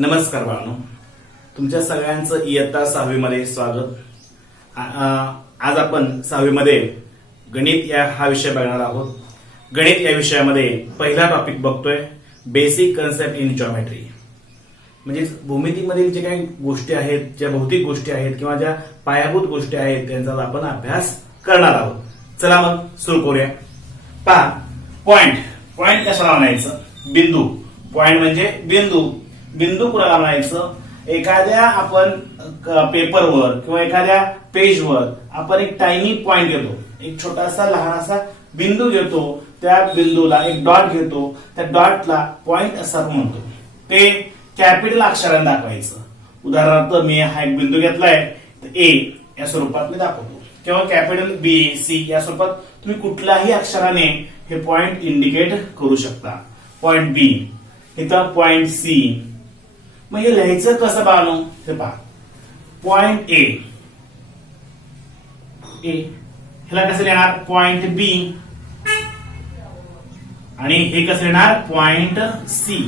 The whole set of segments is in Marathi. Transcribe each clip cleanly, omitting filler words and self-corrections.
नमस्कार बाळांनो, तुमच्या सगळ्यांचं इयत्ता 6वी मध्ये स्वागत. आज आपण 6वी मध्ये गणित हा विषय बघणार आहोत. गणित या विषयामध्ये पहिला टॉपिक बघतोय, बेसिक कन्सेप्ट इन जॉमेट्री. म्हणजे भूमितीमधील जे काही गोष्टी आहेत, ज्या भौतिक गोष्टी आहेत किंवा ज्या पायाभूत गोष्टी आहेत त्यांचा आपण अभ्यास करणार आहोत. चला मग सुरू करूया. पहा, पॉइंट कशाला म्हणायचं? बिंदू. पॉइंट म्हणजे बिंदू. बिंदू कुणाला म्हणायचं? एखाद्या आपण पेपरवर किंवा एखाद्या पेजवर आपण एक टायनी पॉइंट घेतो, एक छोटासा लहानसा बिंदू घेतो, त्या बिंदूला एक डॉट घेतो, त्या डॉटला पॉइंट असं आपण म्हणतो. ते कॅपिटल अक्षराने दाखवायचं. उदाहरणार्थ मी हा एक बिंदू घेतलाय, तर ए या स्वरूपात मी दाखवतो, किंवा कॅपिटल बी सी या स्वरूपात तुम्ही कुठल्याही अक्षराने हे पॉइंट इंडिकेट करू शकता. पॉइंट बी, इथं पॉइंट सी. मग हे लिहायचं कसं बाळांनो? हे पहा, पॉइंट ए, ह्याला कसं लिहिणार? Point B. आणि हे कसं लिहिणार? Point C.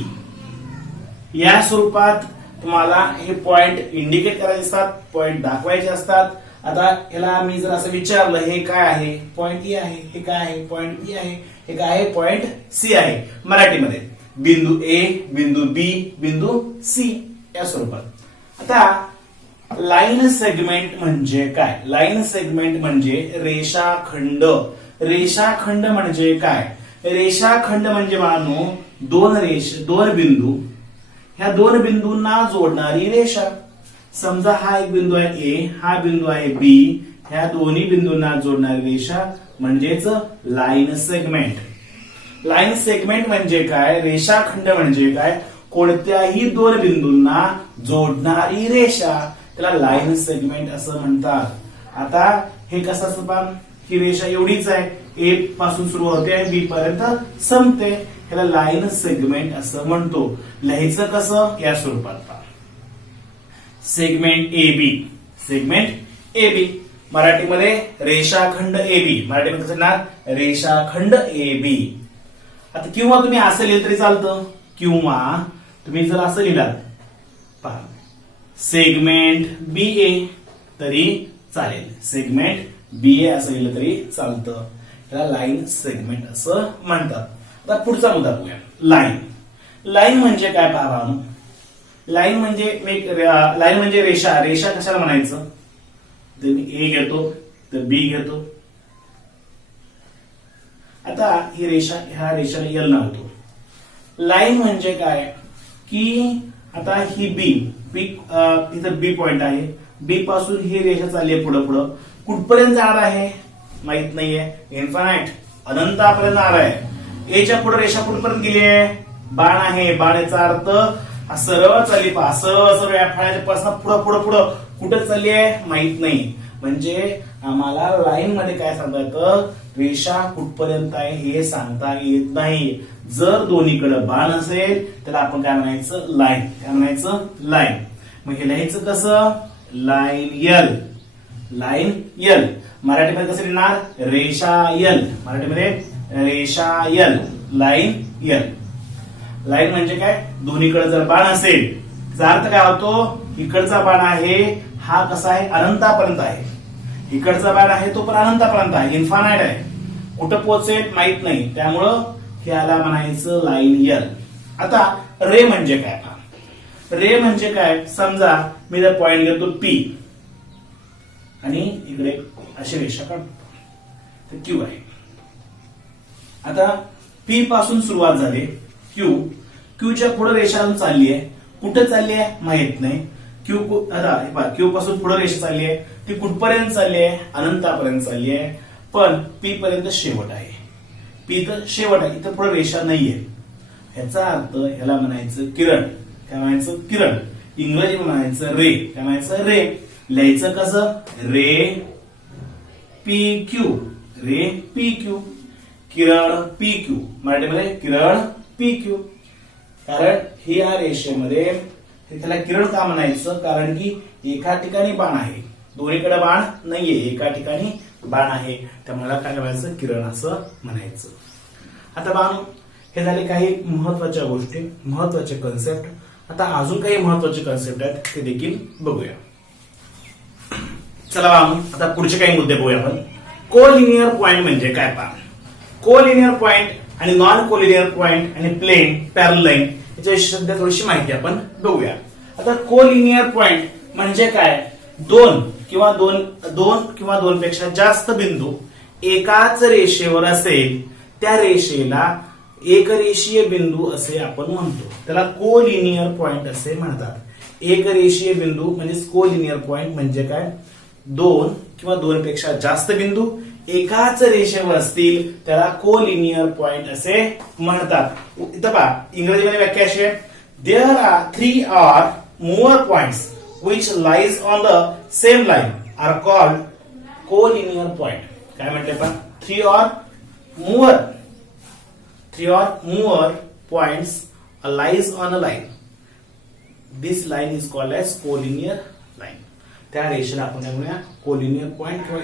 या स्वरूपात तुम्हाला हे पॉइंट इंडिकेट करायचे असतात, पॉइंट दाखवायचे असतात. आता याला मी जर असं विचारलं, हे काय आहे? पॉइंट ए आहे. हे काय आहे? पॉइंट बी आहे. हे काय आहे? पॉइंट सी आहे. मराठीमध्ये बिंदू ए, बिंदू बी, बिंदू सी या स्वरूपात. आता लाईन सेगमेंट म्हणजे काय? लाईन सेगमेंट म्हणजे रेषाखंड. रेषाखंड म्हणजे काय? रेषाखंड म्हणजे बाळांनो दोन बिंदू, ह्या दोन बिंदूंना जोडणारी रेषा. समजा हा एक बिंदू आहे ए, हा बिंदू आहे बी, ह्या दोन्ही बिंदूंना जोडणारी रेषा म्हणजेच लाईन सेगमेंट. लाईन सेगमेंट म्हणजे काय? रेषाखंड म्हणजे काय? कोणत्याही दोन बिंदूंना जोडणारी रेषा, त्याला लाईन सेगमेंट असं म्हणतात. आता हे कसं असतं? ही रेषा एवढीच आहे, ए पासून सुरू होते आणि बी पर्यंत संपते, ह्याला लाईन सेगमेंट असं म्हणतो. लिहायचं कसं? या स्वरूपात. Segment A B. Segment A B. मराठीमध्ये रेषाखंड ए बी. मराठीमध्ये कसं लिहिणार? रेषाखंड ए बी. आता किंवा तुम्ही असं लिहिलं तरी चालतं, किंवा तुम्ही जर असं लिहिलात, पहा, सेगमेंट बी ए तरी चालेल. सेगमेंट बी ए असं लिहिलं तरी चालतं. त्याला लाईन सेगमेंट असं म्हणतात. आता पुढचा मुद्दा बघूया. लाईन. लाईन म्हणजे काय? पहा, लाईन म्हणजे रेषा. रेषा कशाला म्हणायचं? तर मी ए घेतो, तर बी घेतो. आता ही रेषा, ह्या रेषाला एल नाव होतो. लाईन म्हणजे काय? की आता ही बी, इथं बी पॉइंट आहे, बी पासून ही रेषा चालली आहे पुढं पुढं. कुठपर्यंत जाणार आहे माहित नाहीये. इन्फानाइट, अनंतापर्यंत जाणार आहे. एच्या पुढे रेषा कुठपर्यंत गेली आहे? बाण आहे. बाणाचा अर्थ सरळ चालली. पहा, सरळ सरळ या फळ्याच्या पासून पुढं पुढं पुढं कुठं चालली आहे माहित नाही. म्हणजे आम्हाला लाईन मध्ये काय सांगता येतं? रेषा कुठपर्यंत आहे हे सांगता येत नाही. जर दोन्हीकडे बाण असेल तर आपण काय म्हणायचं? लाईन. काय म्हणायचं? लाईन. मग हे लिहायचं कसं? Line L. Line L. मराठीमध्ये कसं लिहिणार? रेषा यल. मराठीमध्ये रेषा यल. Line L. लाईन म्हणजे काय? दोन्हीकडे जर बाण असेल, त्याचा अर्थ काय होतो? इकडचा बाण आहे, हा कसा आहे? अनंतापर्यंत आहे. इकडचा बाण आहे तो पण अनंतापर्यंत आहे, इन्फानाइट आहे. कुठं पोहोचेल माहित नाही, त्यामुळं ह्याला म्हणायचं लाईन यल. आता रे म्हणजे काय? रे म्हणजे काय? समजा मी जर पॉइंट घेतो पी आणि इकडे अशी रेषा काढतो, तर क्यू आहे. आता पी पासून सुरुवात झाली, क्यूच्या पुढे रेषा चालली आहे. कुठे चालली आहे माहित नाही. क्यू पासून पुढे रेषा चालली आहे, ती कुठपर्यंत चालली आहे? अनंतापर्यंत चालली आहे. पण पी पर्यंत शेवट आहे. पी तर शेवट आहे, इथं पुढे रेषा नाहीये. ह्याचा अर्थ ह्याला म्हणायचं किरण. काय म्हणायचं? किरण. इंग्रजी म्हणायचं रे. काय म्हणायचं? रे. लिहायचं कसं? रे पी क्यू. रे पी क्यू. किरण पी क्यू. मराठीमध्ये किरण पी क्यू. कारण ही या रेषेमध्ये त्याला किरण का म्हणायचं? कारण की एका ठिकाणी बाण आहे, दोन्हीकडे बाण नाहीये, एका ठिकाणी बाण आहे, त्यामुळे काय म्हणायचं? किरण असं म्हणायचं. आता बाण हे झाले काही महत्वाच्या गोष्टी, महत्वाचे कन्सेप्ट. आता अजून काही महत्वाचे कन्सेप्ट आहेत ते देखील बघूया. चला आता पुढचे काही मुद्दे बघूया आपण. कोलिनियर पॉइंट म्हणजे काय पहा. कोलिनियर पॉइंट आणि नॉन कोलिनियर पॉइंट आणि प्लेन पॅरल लाईन याच्याविषयी सध्या थोडीशी माहिती आपण बघूया. आता कोलिनियर पॉइंट म्हणजे काय, दोन किंवा दोनपेक्षा जास्त बिंदू एकाच रेषेवर असेल त्या रेषेला एकरेषीय बिंदू असे आपण म्हणतो. त्याला कोलिनियर पॉइंट असे म्हणतात. एकरेषीय बिंदू म्हणजे कोलिनियर पॉइंट म्हणजे काय, दोन किंवा दोनपेक्षा जास्त बिंदू एकाच रेषेवर असतील त्याला कोलिनियर पॉइंट असे म्हणतात. इथं पहा इंग्रजीमध्ये व्याख्या अशी आहे, there R 3 or more points which lies on the same line are called collinear point. काय म्हणते पहा, 3 or more points lies on a line. This line is called as collinear line. त्या रेषेला आपण काय म्हणूया, कोलिनियर पॉइंट किंवा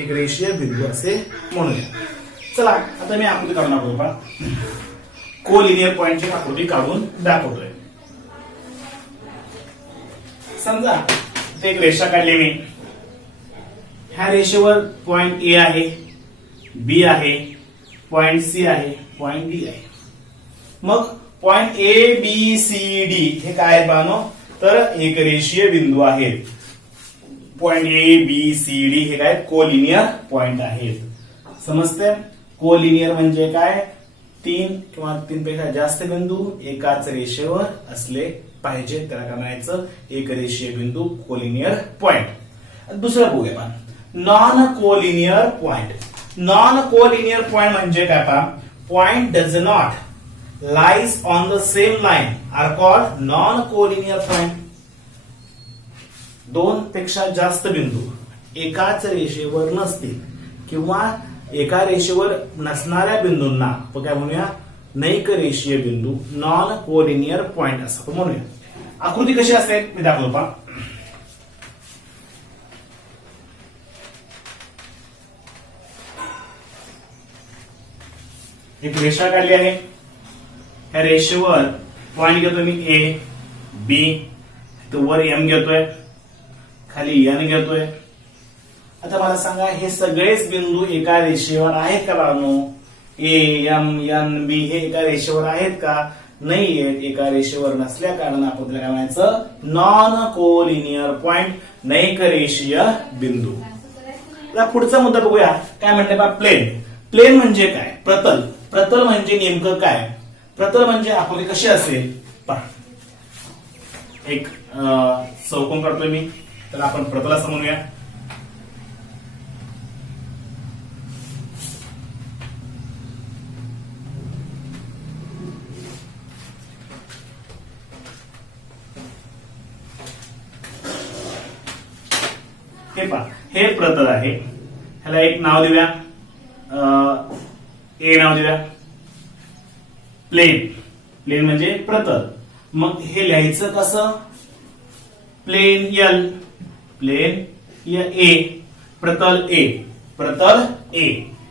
एक रेषीय बिंदू असे म्हणूया. चला आता मी आकृती काढून दाखवतो पहा. कोलिनियर पॉइंटची आकृती काढून दाखवतोय. समजा इथे एक रेषा काढली मी. ह्या रेषेवर पॉइंट ए आहे, बी आहे, पॉइंट सी आहे, पॉइंट डी आहे. मग point A B C D हे काय आहेत बानो, तर एक रेषीय बिंदू आहेत. Point A B C D हे काय कोलिनियर पॉइंट आहेत. समजते. कोलिनियर म्हणजे काय, तीन किंवा तीनपेक्षा जास्त बिंदू एकाच रेषेवर असले पाहिजे, त्याला काय म्हणायचं, एक रेषीय बिंदू कोलिनियर पॉइंट. दुसरं बघूया, non collinear point. Non collinear point म्हणजे काय पहा, point does not lies on the same line are called non-collinear point. दोन पेक्षा जास्त बिंदू एकाच रेषेवर नसतील किंवा एका रेषेवर नसणाऱ्या बिंदूंना आपण काय म्हणूया, नैक रेषीय बिंदू, नॉन कोलिनियर पॉइंट असं आपण म्हणूया. आकृती कशी असेल मी दाखवतो पहा. एक रेषा काढली आहे. ह्या रेषेवर पॉइंट घेतोय मी ए बी, वर एम घेतोय, खाली एन घेतोय. आता मला सांगा हे सगळेच बिंदू एका रेषेवर आहेत का बाळांनो? ए एम एन बी हे एका रेषेवर आहेत का? नाही आहेत. एका रेषेवर नसल्या कारणाने आपण त्याला काय म्हणायचं, नॉन कोलिनियर पॉइंट, नैक रेषीय बिंदू. आता पुढचा मुद्दा बघूया. काय म्हणते बा, प्लेन. प्लेन म्हणजे काय, प्रतल. प्रतल म्हणजे नेमकं काय, प्रतल म्हणजे आकृती कशी असेल पहा. एक चौकोन काढतोय मी, तर आपण प्रतल असं म्हणूया. हे पहा, हे प्रतल आहे. ह्याला एक नाव देऊया, ए नाव देऊया. प्लेन. प्लेन म्हणजे प्रतल. मग हे लिहायचं कसं, प्लेन एल, प्लेन ए, प्रतल ए, प्रतल ए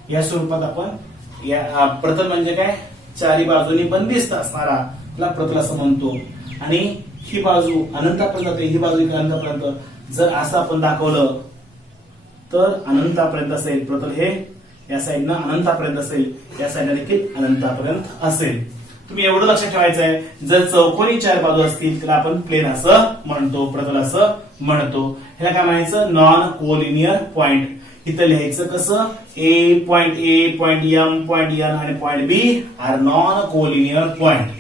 या स्वरूपात आपण या प्रतल म्हणजे काय, चारी बाजूनी बंदिस्त असणारा त्याला प्रतल असं म्हणतो. आणि ही बाजू अनंतापर्यंत जाते, ही बाजू अनंतापर्यंत. जर असं आपण दाखवलं तर अनंतापर्यंत असेल प्रतल, हे या साईडनं अनंतापर्यंत असेल, या साईडनं देखील अनंतापर्यंत असेल. तुम्ही एवढं लक्षात ठेवायचं आहे, जर चौकोनी चार बाजू असतील त्याला आपण प्लेन असं म्हणतो, प्रतल असं म्हणतो. ह्याला काय म्हणायचं, नॉन कोलिनियर पॉइंट. इथं लिहायचं कसं, A point M, point N आणि point B are non collinear point.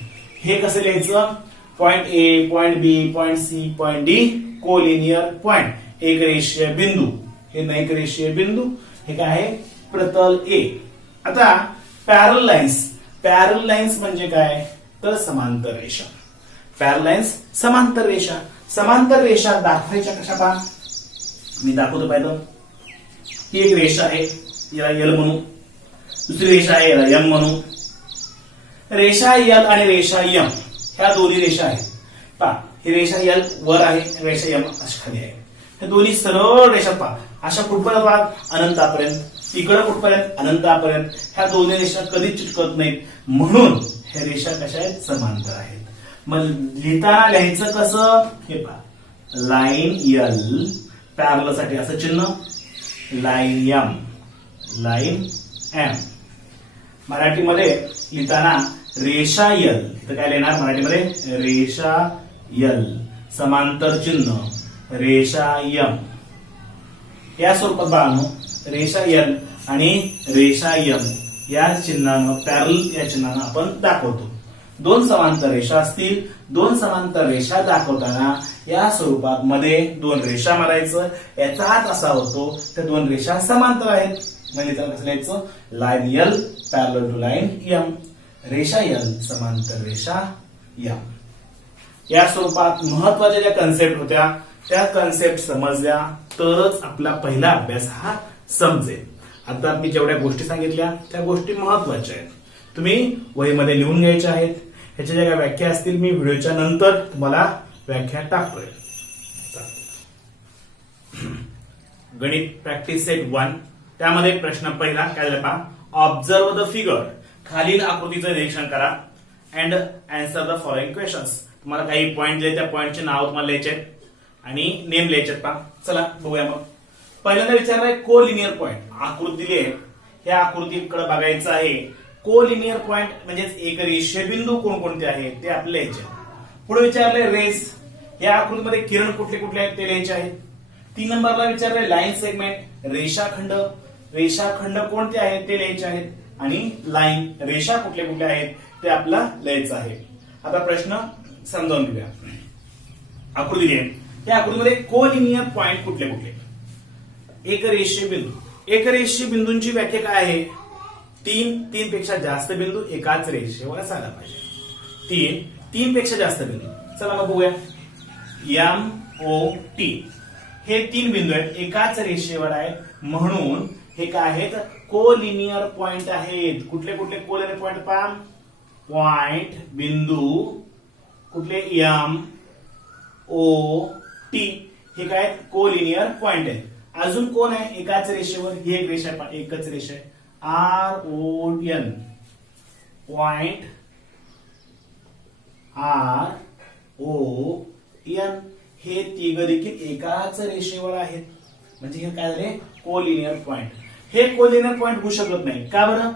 हे कसं लिहायचं, point A, point B, point C, point D collinear point, एक रेषीय बिंदू. हे नैक रेषीय बिंदू, हे काय आहे, प्रतल ए. आता पॅरल लाईन्स. पॅरल लाईन्स म्हणजे काय, तर समांतर रेषा. पॅरल लाईन्स समांतर रेषा. समांतर रेषा दाखवायच्या कशा पहा, मी दाखवतो पाहिजे. ही एक रेषा आहे, याला एल म्हणू. दुसरी रेषा आहे, याला एम म्हणू. रेषा एल आणि रेषा एम ह्या दोन्ही रेषा आहेत. पहा, ही रेषा एल वर आहे, रेषा एम अशी खाली आहे. हे दोन्ही सरळ रेषा पहा, अशा कुठपर्यंत, अनंतापर्यंत. इकडे कुठपर्यंत, अनंतापर्यंत. ह्या दोन्ही रेषा कधीच चिटकत नाहीत, म्हणून ह्या रेषा कशा आहेत, समांतर आहेत. मग लिहिताना लिहायचं कसं हे पहा, लाईन एल पॅरल साठी असं चिन्ह, लाईन एम, लाईन एम. मराठीमध्ये लिहिताना रेषा यल, इथं काय लिहिणार मराठीमध्ये, रेषा यल समांतर चिन्ह रेषा यम. या स्वरूपात बाळांनो रेषा यल आणि रेषा यम या चिन्हानं, पॅरल या चिन्हानं आपण दाखवतो. दोन समांतर रेषा असतील, दोन समांतर रेषा दाखवताना या स्वरूपात मध्ये दोन रेषा मारायचं. याचा अर्थ असा होतो त्या दोन रेषा समांतर आहेत, म्हणजे त्याला कसं लिहायचं, लाईन यल पॅरल टू लाईन यम, रेषा यल समांतर रेषा यम. या स्वरूपात महत्वाच्या ज्या कन्सेप्ट होत्या त्या कन्सेप्ट समजल्या तरच आपला पहिला अभ्यास हा समजेल. आता मी जेवढ्या गोष्टी सांगितल्या त्या गोष्टी महत्वाच्या आहेत, तुम्ही वहीमध्ये लिहून घ्यायच्या आहेत. ह्याच्या ज्या व्याख्या असतील मी व्हिडिओच्या नंतर तुम्हाला व्याख्या टाकतोय. गणित प्रॅक्टिस सेट 1 त्यामध्ये प्रश्न पहिला काय झाला पहा, ऑब्झर्व द फिगर, खालील आकृतीचं निरीक्षण करा and answer the following questions. तुम्हाला काही पॉइंट दिले, त्या पॉइंटचे नाव तुम्हाला लिहायचे आहेत आणि नेम लिहायचे आहेत. पहा चला बघूया. मग पहिल्यांदा विचारलंय कोलिनियर पॉइंट, आकृती दिली आहे, ह्या आकृतीकडे बघायचं आहे. कोलिनियर पॉइंट म्हणजेच एक रेषीय बिंदू कोणकोणते आहेत ते आपल्याला लिहायचे. पुढे विचारलंय रेस, या आकृतीमध्ये किरण कुठले कुठले आहेत ते लिहायचे आहेत. 3 नंबरला विचारलंय लाईन सेगमेंट, रेषाखंड, रेषाखंड कोणते आहेत ते लिहायचे आहेत. आणि लाईन रेषा कुठले कुठले आहेत ते आपल्याला लिहायचं आहे. आता प्रश्न समजावून घेऊया. आकृती आहे, या आकृतीमध्ये कोलिनियर पॉइंट कुठले कुठले, एक रेषीय बिंदू. एक रेषीय बिंदूंची व्याख्या काय आहे, तीन पेक्षा जास्त बिंदू एकाच रेषेवर असायला पाहिजे. तीन पेक्षा जास्त बिंदू. चला मग बघूया. एम ओ टी हे 3 बिंदू आहेत, एकाच रेषेवर आहेत, म्हणून हे काय आहेत, कोलिनियर पॉइंट आहेत. कुठले कुठले कोलिनियर पॉइंट पहा, पॉइंट बिंदू कुठले, एम ओ टी हे काय कोलिनियर पॉइंट आहेत. अजून कोण आहे एकाच रेषेवर, ही एक रेषा आहे, एकच रेषा आहे, R O N, point R O N, हे तिघ देखील एकाच रेषेवर आहेत. म्हणजे हे काय झाले, कोलिनियर पॉइंट. हे कोलिनियर पॉइंट होऊ शकत नाही, का बरं,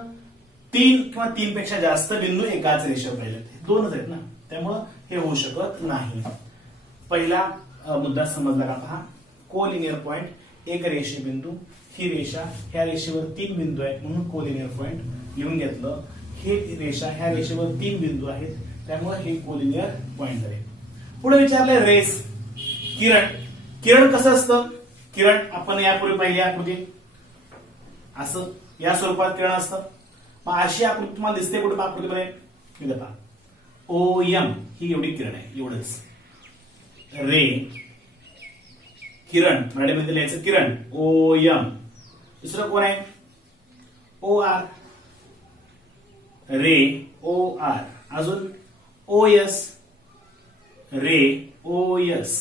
3 किंवा 3 पेक्षा जास्त बिंदू एकाच रेषेवर पाहिजे, दोनच आहेत ना, त्यामुळं हे होऊ शकत नाही. पहिला मुद्दा समजला का पहा, कोलिनियर पॉइंट एक रेषीय बिंदू, ही रेषा, ह्या रेषेवर 3 बिंदू आहेत म्हणून कोलिनियर पॉइंट लिहून घेतलं. हे रेषा, ह्या रेषेवर 3 बिंदू आहेत त्यामुळे हे कोलिनियर पॉइंट आहे. पुढे विचारलंय रेस, किरण. किरण कसं असतं, किरण आपण यापूर्वी पाहिली आकृती, असं या स्वरूपात किरण असतं. मग अशी आकृती तुम्हाला दिसते कुठे आकृतीमध्ये, इथे पहा, ओ एम ही एवढी किरण आहे, एवढंच. रे किरण, मराठीमध्ये लिहायचं किरण, ओ एम. दुसरं कोण आहे, ओ आर, रे ओ आर. अजून ओ एस, रे ओ एस,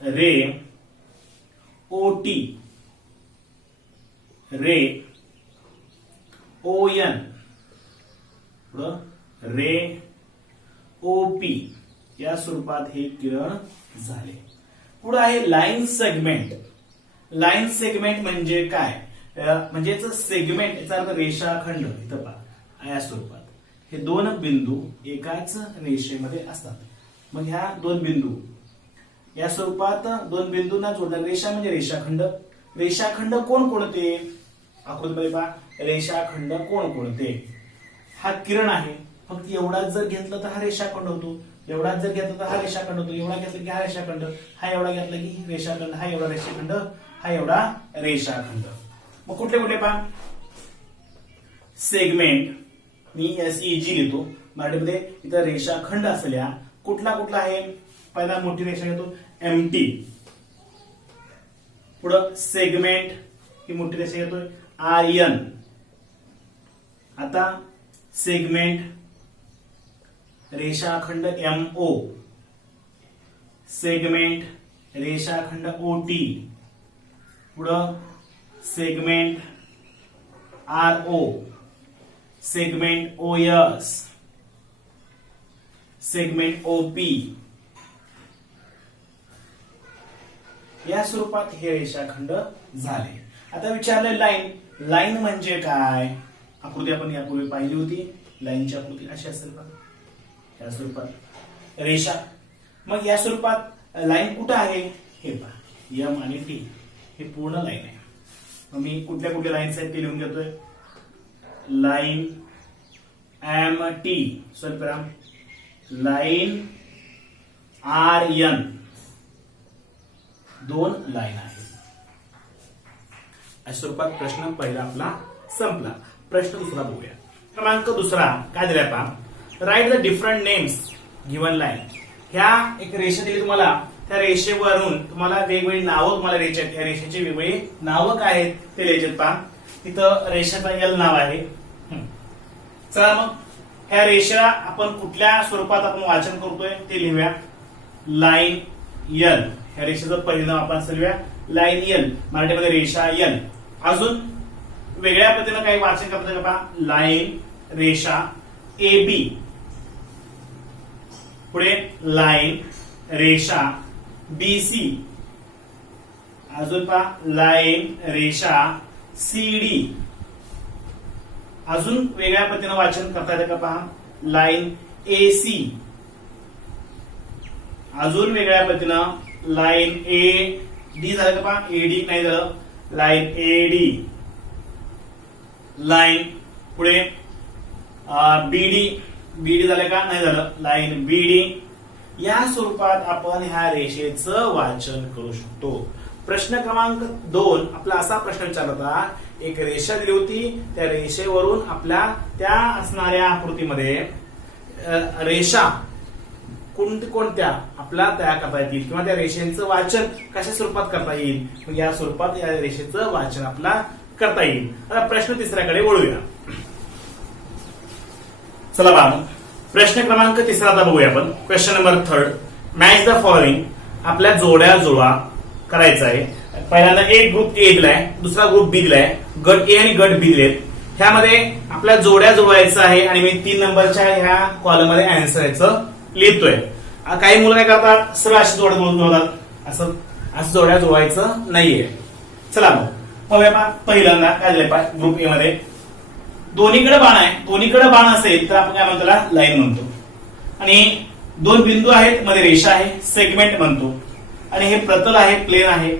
रे ओ टी, रे ओ एन, रे ओ पी. या स्वरूपात हे किरण झाले. पुढे आहे लाईन सेगमेंट. लाईन सेगमेंट म्हणजे काय, म्हणजेच सेगमेंट याचा अर्थ रेषाखंड. इथं पहा या स्वरूपात हे 2 बिंदू एकाच रेषेमध्ये असतात. मग ह्या 2 बिंदू या स्वरूपात 2 बिंदूंना जोडणारी रेषा म्हणजे रेषाखंड. रेषाखंड कोणकोणते, आकृतीमध्ये पहा, रेषाखंड कोणकोणते. हा किरण आहे, फक्त एवढाच जर घेतलं तर हा रेषाखंड होतो, एवढाच जर घेतलं तर हा रेषाखंड होतो, एवढा घेतलं की हा रेषाखंड, हा एवढा घेतला की रेषाखंड, हा एवढा रेषाखंड, हा एवढा रेषाखंड. मग कुठले कुठले पहा, सेगमेंट मी SEG लिहितो मराठीमध्ये, इथं रेषाखंड असल्या कुठला कुठला आहे, पहिला मोठी रेषा घेतो MT. पुढं सेगमेंट ही मोठी रेषा घेतोय RN. आता सेगमेंट रेषाखंड MO, सेगमेंट रेषाखंड OT, पुढं segment RO, segment OS, segment OP. या स्वरूपात हे रेषाखंड झाले. आता विचारले लाईन. लाईन म्हणजे काय? आकृती आपण यापूर्वी पाहिली होती. लाईनची आकृती अशी असेल का? या स्वरूपात रेषा. मग या स्वरूपात लाईन कुठं आहे हे पहा. एम आणि टी हे पूर्ण लाईन आहे. मग मी कुठल्या कुठल्या लाईन्स आहेत ते लिहून घेतोय. लाईन एम टी स्वल्पविराम लाईन आर एन, दोन लाईन आहेत. अशा स्वरूपात प्रश्न पहिला आपला संपला. प्रश्न दुसरा बघूया. क्रमांक दुसरा काय दिलाय पहा. Write the different names given line. ह्या एक रेषा दिली तुम्हाला. त्या रेषेवरून तुम्हाला वेगवेगळी नावं तुम्हाला द्यायची आहेत. या रेषेची वेगवेगळी नावं काय आहेत ते लिहायचे पहा. तिथं रेषेचा एल नाव आहे. चला मग ह्या रेषा आपण कुठल्या स्वरूपात आपण वाचन करतोय ते लिहूया. Line L. ह्या रेषेचं पहिलं नाव आपण असं लिहूया लाईन एल. मराठीमध्ये रेषा एल. अजून वेगळ्या पद्धतीनं काही वाचन करता का पहा. लाईन रेषा ए बी. पुढे लाईन रेषा बी सी. अजून पहा लाईन रेषा सी डी. अजून वेगळ्या पद्धतीनं वाचन करता येतं का पहा. Line A C. अजून वेगळ्या पद्धतीनं लाईन ए डी झालं का पहा. ए डी नाही झालं. Line A D. लाईन पुढे बीडी. बीडी झालं का नाही झालं. लाईन बीडी. या स्वरूपात आपण ह्या रेषेचं वाचन करू शकतो. प्रश्न क्रमांक 2 आपला असा प्रश्न विचारला होता. एक रेषा दिली होती. त्या रेषेवरून आपल्या त्या असणाऱ्या आकृतीमध्ये रेषा कोणत्या आपला तयार करता येतील किंवा त्या रेषेचं वाचन कशा स्वरूपात करता येईल. मग या स्वरूपात या रेषेचं वाचन आपला करता येईल. आता प्रश्न तिसऱ्याकडे वळूया. चला बघा प्रश्न क्रमांक तिसरा आता बघूया आपण. Question number 3. Match the following. आपल्या जोड्या जुळवा करायचा आहे. पहिल्यांदा एक ग्रुप ए दिलाय, दुसरा ग्रुप बी दिलाय. गट ए आणि गट बी दिलेत. ह्यामध्ये आपल्या जोड्या जुळवायचं आहे आणि मी 3 नंबरच्या ह्या कॉलम मध्ये आन्सर याचं लिहितोय. काही मुलं काय करतात सरळ अशी जोड्या जुळवतात. असं जोड्या जुळवायचं नाहीये. चला मग बघूया. पहिल्यांदा काय दिलंय पहा. ग्रुप ए मध्ये दोन्हीकडे बाण आहे. दोन्हीकडे बाण असेल तर आपण काय म्हणतो त्याला लाईन म्हणतो. आणि 2 बिंदू आहेत, मध्ये रेषा आहे, सेगमेंट म्हणतो. आणि हे प्रतल आहे, प्लेन आहे.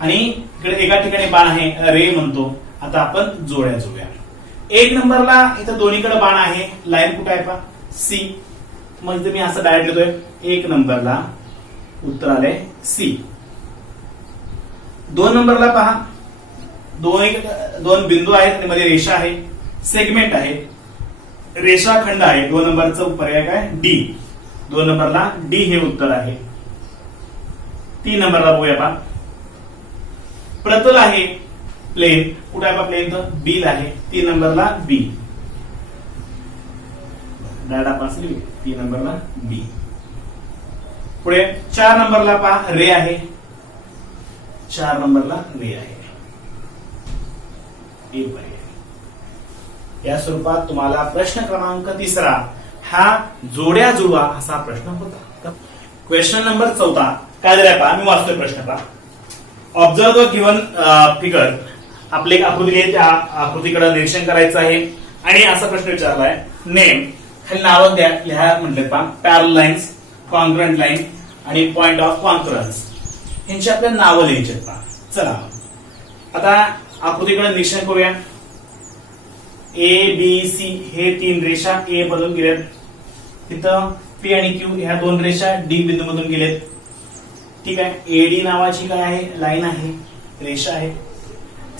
आणि इकडे एका ठिकाणी बाण आहे, रे म्हणतो. आता आपण जोड्या जुळूया. 1 नंबरला इथं दोन्हीकडे बाण आहे, लाईन कुठे आहे पहा सी. मग मी असं डायरेक्ट लिहितोय 1 नंबरला उत्तर आले सी. 2 नंबरला पहा 2 बिंदू आहेत आणि मध्ये रेषा आहे, सेगमेंट आहे, रेषाखंड आहे. 2 नंबरचं पर्याय काय डी. 2 नंबरला डी हे उत्तर आहे. 3 नंबरला बघूया पहा. प्रतल आहे, प्लेन कुठे आहे पहा प्लेन तर बी आहे. 3 नंबरला बी. डाटा पास लिहू. 3 नंबरला बी. पुढे 4 नंबरला पहा रे आहे. 4 नंबरला रे आहे. एक पर्याय. या स्वरूपात तुम्हाला प्रश्न क्रमांक 3 हा जोड्या जुळवा असा प्रश्न होता. क्वेश्चन नंबर 14 काय दिलाय पहा. मी वाचतोय प्रश्न पहा. Observe the given figure. आपली एक आकृती आहे, त्या आकृतीकडे निरीक्षण करायचं आहे आणि असा प्रश्न विचारलाय. नेम खाली नावं द्या लिहा म्हटले पहा. पॅरल लाईन्स, कॉन्ग्रुएंट लाईन आणि पॉइंट ऑफ कॉन्फरन्स यांची आपल्या नावं लिहायची पहा. चला आता आकृतीकडे निरीक्षण करूया. ए बी सी हे 3 रेषा ए मधून गेल्यात. तिथं पी आणि क्यू ह्या 2 रेषा डी बिंदू मधून गेलेत. ठीक आहे. एडी नावाची काय आहे लाईन आहे, रेषा आहे.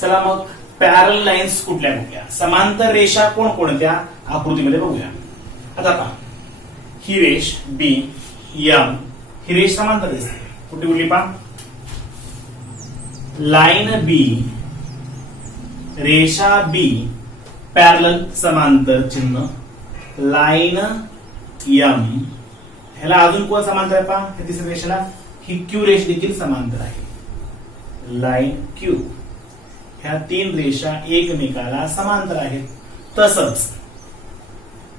चला मग पॅरल लाईन्स कुठल्या कुठल्या, समांतर रेषा कोणत्या आकृतीमध्ये बघूया. आता पहा ही रेष बी एम ही रेष समांतर दिसते. कुठली पहा लाईन बी रेषा बी पॅरल समांतर चिन्ह लाईन एम. ह्याला अजून कोण समांतर आहे पहा. तिसऱ्या रेषेला ही क्यू रेष देखील समांतर आहे. Line Q. ह्या 3 रेषा एकमेकाला समांतर आहेत. तसंच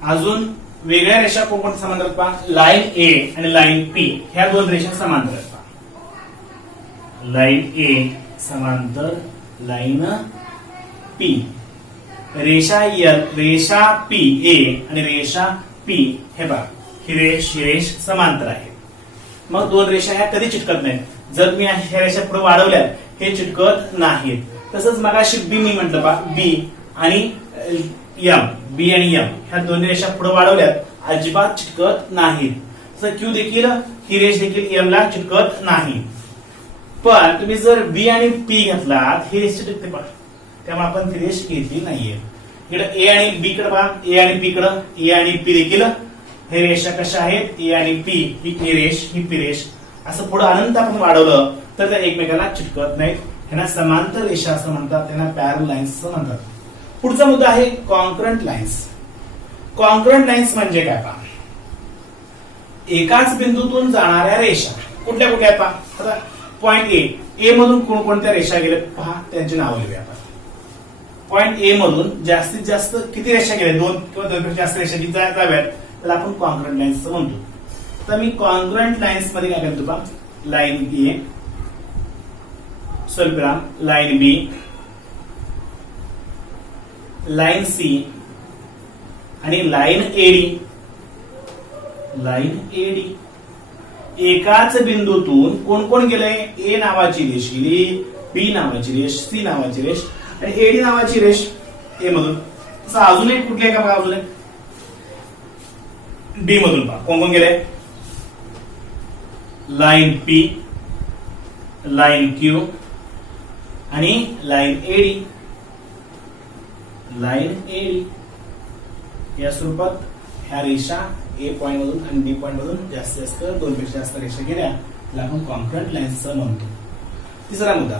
अजून वेगळ्या रेषा कोणकोणत्या समांतर आहेत पहा. लाईन ए आणि लाईन पी ह्या दोन रेषा समांतर आहेत पहा. लाईन ए समांतर लाईन पी, रेषा एल, रेषा पी ए आणि रेषा पी हे बघा ही रेष समांतर आहे. मग दोन रेषा ह्या कधी चिटकत नाहीत. जर मी ह्या रेषा पुढे वाढवल्यात हे चिटकत नाहीत. तसंच मगाशी बी मी म्हटलं पहा, बी आणि एम, बी आणि एम ह्या दोन्ही रेषा पुढे वाढवल्यात अजिबात चिटकत नाहीत. तसं क्यू देखील ही रेष देखील एम ला चिटकत नाही. पण तुम्ही जर बी आणि पी घेतलात ही रेष चिटकते पहा, त्यामुळे आपण ती रेष घेतली नाहीये. इकडे ए आणि बी कडे पहा, ए आणि पी कडे, ए आणि पी देखील हे रेषा कशा आहेत, ए आणि पी, ही ए रेष ही पी रेष, असं पुढे अनंत आपण वाढवलं तर त्या एकमेकांना चिटकत नाहीत. ह्यांना समांतर रेषा असं म्हणतात, त्यांना पॅरल लाईन्स असं म्हणतात. पुढचा मुद्दा आहे कॉन्करंट लाईन्स. कॉन्करंट लाईन्स म्हणजे काय पहा, एकाच बिंदूतून जाणाऱ्या रेषा कुठल्या कुठल्या पहा. आता पॉइंट ए, ए मधून कोणकोणत्या रेषा गेल्या पहा, त्यांची नावं लिहूया आपण. पॉइंट ए मधून जास्तीत जास्त किती रेषा गेल्या, दोन किंवा दोनपेक्षा जास्त रेषा जी जाव्यात त्याला आपण कॉन्करंट लाईन्स म्हणतो. तर मी कॉन्करंट लाईन्स मध्ये काय करतो पहा, लाईन ए स्वल्पविराम, लाईन बी, लाईन सी आणि लाईन एडी. लाईन एडी एकाच बिंदूतून कोण कोण गेलंय, ए नावाची रेष गेली, बी नावाची रेष, सी नावाची रेष आणि एडी नावाची रेष ए मधून. तसं अजून एक कुठली आहे का बघा, अजून एक डी मधून पहा कोण कोण गेले, लाईन पी, लाईन क्यू आणि लाईन एडी. लाईन एडी या स्वरूपात ह्या रेषा ए पॉइंट मधून आणि डी पॉइंट मधून जास्तीत जास्त दोनपेक्षा जास्त रेषा गेल्या त्याला आपण कॉन्करंट लाईन्स म्हणतो. तिसरा मुद्दा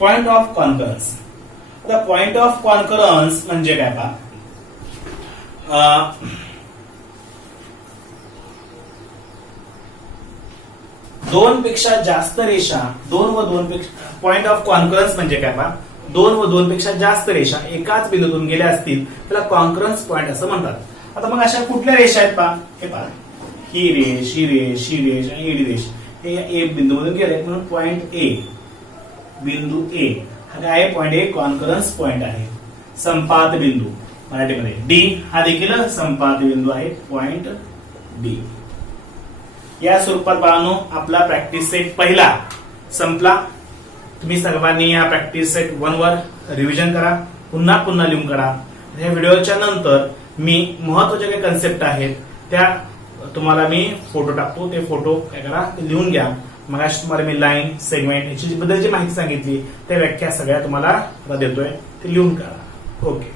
पॉइंट ऑफ कॉन्करन्स. आता पॉइंट ऑफ कॉन्करन्स म्हणजे काय पहा, दोन पेक्षा जास्त रेषा, दोन व दोन पेक्षा, पॉइंट ऑफ कॉन्करन्स म्हणजे काय पहा, दोन व दोन पेक्षा जास्त रेषा एकाच बिंदूतून गेल्या असतील त्याला कॉन्करन्स पॉइंट असं म्हणतात. आता मग अशा कुठल्या रेषा आहेत पहा, हे पहा ही रेष, ही रेष, ही रेष आणि एडी रेष हे ए बिंदूमधून गेले म्हणून पॉइंट ए, बिंदू ए हा काय आहे, पॉइंट ए कॉन्करन्स पॉइंट आहे, संपात बिंदू मराठीमध्ये. डी हा देखील संपात बिंदू आहे, पॉइंट डी. या स्वरूपात बाळांनो आपला प्रॅक्टिस सेट पहिला संपला. तुम्ही सर्वांनी या प्रॅक्टिस सेट 1 वर रिव्हिजन करा, पुन्हा पुन्हा लिहून करा. या व्हिडिओच्या नंतर मी महत्वाचे काही कन्सेप्ट आहेत त्या तुम्हाला मी फोटो टाकतो, ते फोटो काय करा लिहून घ्या. मग तुम्हाला मी लाईन, सेगमेंट याची बद्दलची माहिती सांगितली त्या व्याख्या सगळ्या तुम्हाला देतोय, ते लिहून करा. ओके.